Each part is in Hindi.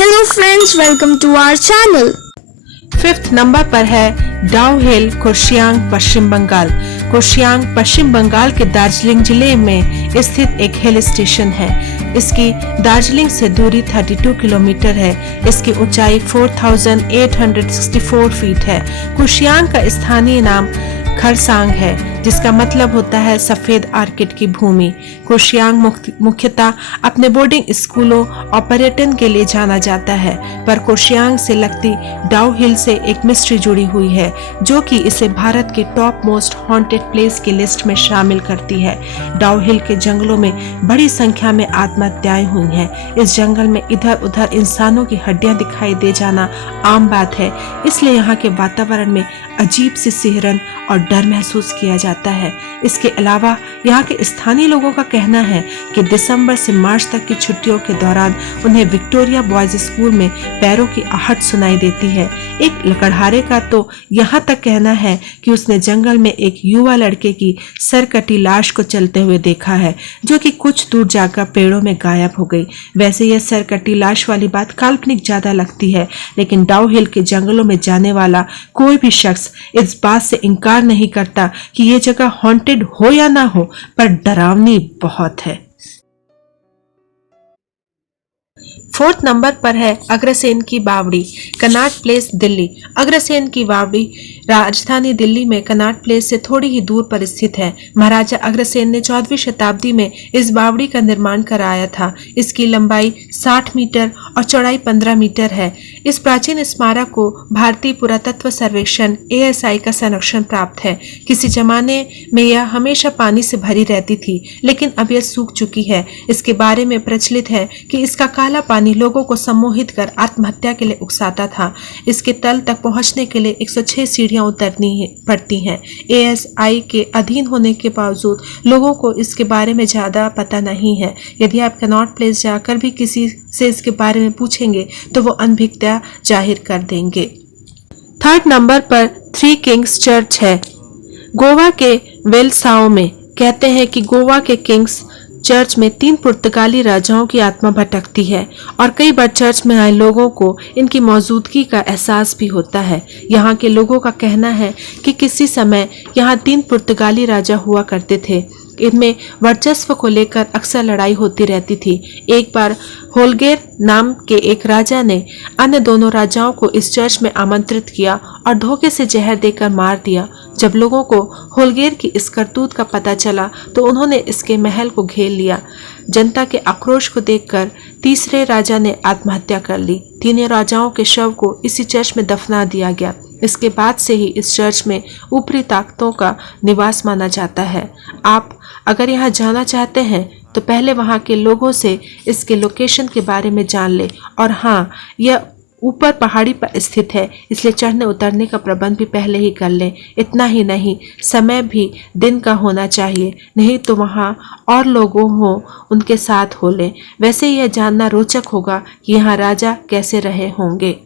Hello friends, welcome to our channel. 5th number पर है डाउ हिल कुर्शियांग पश्चिम बंगाल। कुर्शियांग पश्चिम बंगाल के दार्जिलिंग जिले में स्थित एक हिल स्टेशन है। इसकी दार्जिलिंग से दूरी 32 किलोमीटर है। इसकी ऊंचाई 4864 फीट है। कुर्शियांग का स्थानीय नाम खरसांग है, जिसका मतलब होता है सफेद आर्किड की भूमि। कुर्शियांग मुख्यतः अपने बोर्डिंग स्कूलों और पर्यटन के लिए जाना जाता है, पर कुर्शियांग से लगती डाउ हिल से एक मिस्ट्री जुड़ी हुई है, जो कि इसे भारत के टॉप मोस्ट हॉन्टेड प्लेस की लिस्ट में शामिल करती है। डाउ हिल के जंगलों में बड़ी संख्या में आत्महत्याएं हुई हैं। इस जंगल में इधर उधर इंसानों की हड्डियां दिखाई दे जाना आम बात है, इसलिए यहाँ के वातावरण में अजीब सी सिहरन और डर महसूस किया जाता है। इसके अलावा यहाँ के स्थानीय लोगों का कहना है कि दिसंबर से मार्च तक की छुट्टियों के दौरान उन्हें विक्टोरिया बॉयज स्कूल में पैरों की आहट सुनाई देती है। एक लकड़हारे का तो यहाँ तक कहना है कि उसने जंगल में एक युवा लड़के की सरकटी लाश को चलते हुए देखा है, जो कि कुछ दूर जाकर पेड़ों में गायब हो गई। वैसे यह सरकटी लाश वाली बात काल्पनिक ज्यादा लगती है, लेकिन डाउ हिल के जंगलों में जाने वाला कोई भी शख्स इस बात से इनकार नहीं करता कि ये जगह हॉन्टेड हो या ना हो, पर डरावनी बहुत है। 4th नंबर पर है अग्रसेन की बावड़ी, कनॉट प्लेस, दिल्ली। अग्रसेन की बावड़ी राजधानी दिल्ली में कनॉट प्लेस से थोड़ी ही दूर पर स्थित है। महाराजा अग्रसेन ने 14वीं शताब्दी में इस बावड़ी का निर्माण कराया था। इसकी लंबाई 60 मीटर और चौड़ाई 15 मीटर है। इस प्राचीन स्मारक को भारतीय पुरातत्व सर्वेक्षण ASI का संरक्षण प्राप्त है। किसी जमाने में यह हमेशा पानी से भरी रहती थी, लेकिन अब यह सूख चुकी है। इसके बारे में प्रचलित है कि इसका काला पानी लोगों को सम्मोहित कर आत्महत्या के लिए उकसाता था। इसके तल तक पहुंचने के लिए 106 सीढ़ियां उतरनी पड़ती हैं। ASI के अधीन होने के बावजूद लोगों को इसके बारे में ज्यादा पता नहीं है। यदि आप कनॉट प्लेस जाकर भी किसी से इसके बारे में पूछेंगे तो वो अनभिज्ञता जाहिर कर देंगे। 3rd नंबर पर थ्री किंग्स चर्च है, गोवा के वेलसाओ में। कहते हैं कि गोवा के किंग्स चर्च में 3 पुर्तगाली राजाओं की आत्मा भटकती है और कई बार चर्च में आए लोगों को इनकी मौजूदगी का एहसास भी होता है। यहाँ के लोगों का कहना है कि किसी समय यहाँ 3 पुर्तगाली राजा हुआ करते थे। इनमें वर्चस्व को लेकर अक्सर लड़ाई होती रहती थी। एक बार होलगेर नाम के एक राजा ने अन्य दोनों राजाओं को इस चर्च में आमंत्रित किया और धोखे से जहर देकर मार दिया। जब लोगों को होलगेर की इस करतूत का पता चला तो उन्होंने इसके महल को घेर लिया। जनता के आक्रोश को देखकर तीसरे राजा ने आत्महत्या कर ली। तीनों राजाओं के शव को इसी चर्च में दफना दिया गया। इसके बाद से ही इस चर्च में ऊपरी ताकतों का निवास माना जाता है। आप अगर यहाँ जाना चाहते हैं तो पहले वहाँ के लोगों से इसके लोकेशन के बारे में जान लें। और हाँ, यह ऊपर पहाड़ी पर स्थित है, इसलिए चढ़ने उतरने का प्रबंध भी पहले ही कर लें। इतना ही नहीं, समय भी दिन का होना चाहिए, नहीं तो वहाँ और लोगों हो उनके साथ हो लें। वैसे यह जानना रोचक होगा कि यहाँ राजा कैसे रहे होंगे।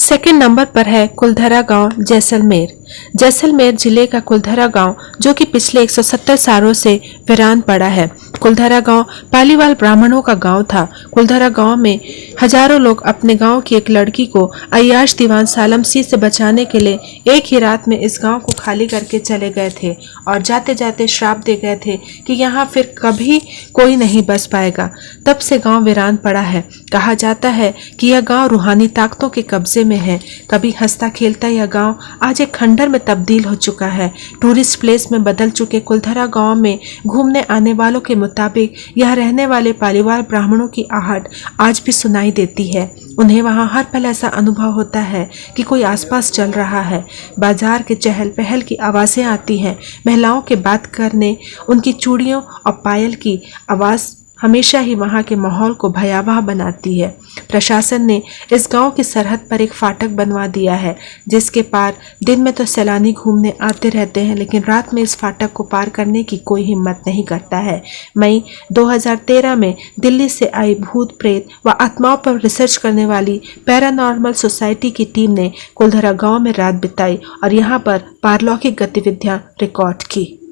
2nd नंबर पर है कुलधरा गांव, जैसलमेर। जैसलमेर जिले का कुलधरा गांव, जो कि पिछले 170 सालों से वीरान पड़ा है। कुलधरा गांव पालीवाल ब्राह्मणों का गांव था। कुलधरा गांव में हजारों लोग अपने गांव की एक लड़की को अय्याश दीवान सालम सी से बचाने के लिए एक ही रात में इस गांव को खाली करके चले गए थे और जाते जाते श्राप दे गए थे कि यहाँ फिर कभी कोई नहीं बस पाएगा। तब से गांव वीरान पड़ा है। कहा जाता है कि यह गांव रूहानी ताकतों के कब्जे में है। कभी हंसता खेलता यह गांव आज एक खंडर में तब्दील हो चुका है। टूरिस्ट प्लेस में बदल चुके कुलधरा गांव में घूमने आने वालों के मुताबिक यह रहने वाले पालीवाल ब्राह्मणों की आहट आज भी सुनाई देती है। उन्हें वहां हर पल ऐसा अनुभव होता है कि कोई आसपास चल रहा है। बाजार के चहल पहल की आवाजें आती हैं। महिलाओं के बात करने, उनकी चूड़ियों और पायल की आवाज हमेशा ही वहाँ के माहौल को भयावह बनाती है। प्रशासन ने इस गांव की सरहद पर एक फाटक बनवा दिया है, जिसके पार दिन में तो सैलानी घूमने आते रहते हैं, लेकिन रात में इस फाटक को पार करने की कोई हिम्मत नहीं करता है। मई 2013 में दिल्ली से आई भूत प्रेत व आत्माओं पर रिसर्च करने वाली पैरानॉर्मल सोसाइटी की टीम ने कुलधरा गांव में रात बिताई और यहाँ पर पारलौकिक गतिविधियाँ रिकॉर्ड की।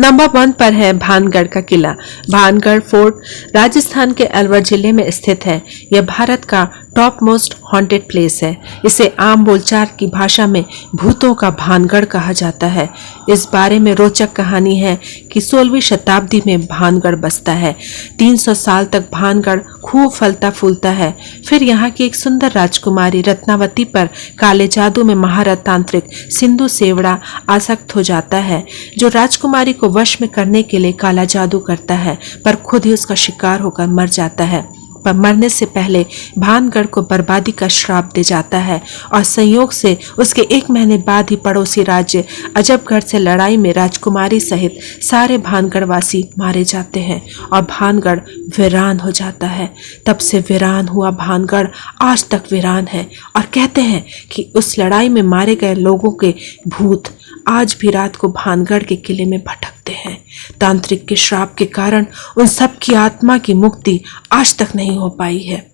नंबर 1 पर है भानगढ़ का किला। भानगढ़ फोर्ट राजस्थान के अलवर जिले में स्थित है। यह भारत का टॉप मोस्ट हॉन्टेड प्लेस है। इसे आम बोलचाल की भाषा में भूतों का भानगढ़ कहा जाता है। इस बारे में रोचक कहानी है कि 16वीं शताब्दी में भानगढ़ बसता है। 300 साल तक भानगढ़ खूब फलता फूलता है। फिर यहाँ की एक सुंदर राजकुमारी रत्नावती पर काले जादू में महारत तांत्रिक सिंधु सेवड़ा आसक्त हो जाता है, जो राजकुमारी को वश में करने के लिए काला जादू करता है, पर खुद ही उसका शिकार होकर मर जाता है। पर मरने से पहले भानगढ़ को बर्बादी का श्राप दे जाता है और संयोग से उसके 1 महीने बाद ही पड़ोसी राज्य अजबगढ़ से लड़ाई में राजकुमारी सहित सारे भानगढ़वासी मारे जाते हैं और भानगढ़ वीरान हो जाता है। तब से वीरान हुआ भानगढ़ आज तक वीरान है और कहते हैं कि उस लड़ाई में मारे गए लोगों के भूत आज भी रात को भानगढ़ के किले में भटकते हैं। तांत्रिक के श्राप के कारण उन सब की आत्मा की मुक्ति आज तक नहीं हो पाई है।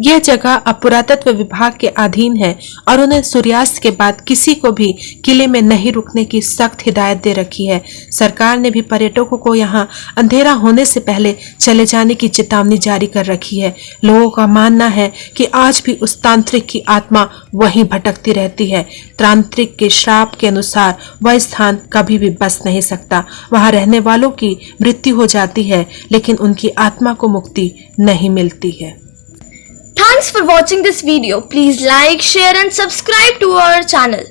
यह जगह अब पुरातत्व विभाग के अधीन है और उन्हें सूर्यास्त के बाद किसी को भी किले में नहीं रुकने की सख्त हिदायत दे रखी है। सरकार ने भी पर्यटकों को यहाँ अंधेरा होने से पहले चले जाने की चेतावनी जारी कर रखी है। लोगों का मानना है कि आज भी उस तांत्रिक की आत्मा वहीं भटकती रहती है। तांत्रिक के श्राप के अनुसार वह स्थान कभी भी बस नहीं सकता। वहाँ रहने वालों की मृत्यु हो जाती है, लेकिन उनकी आत्मा को मुक्ति नहीं मिलती है। Thanks for watching this video. Please like, share and subscribe to our channel.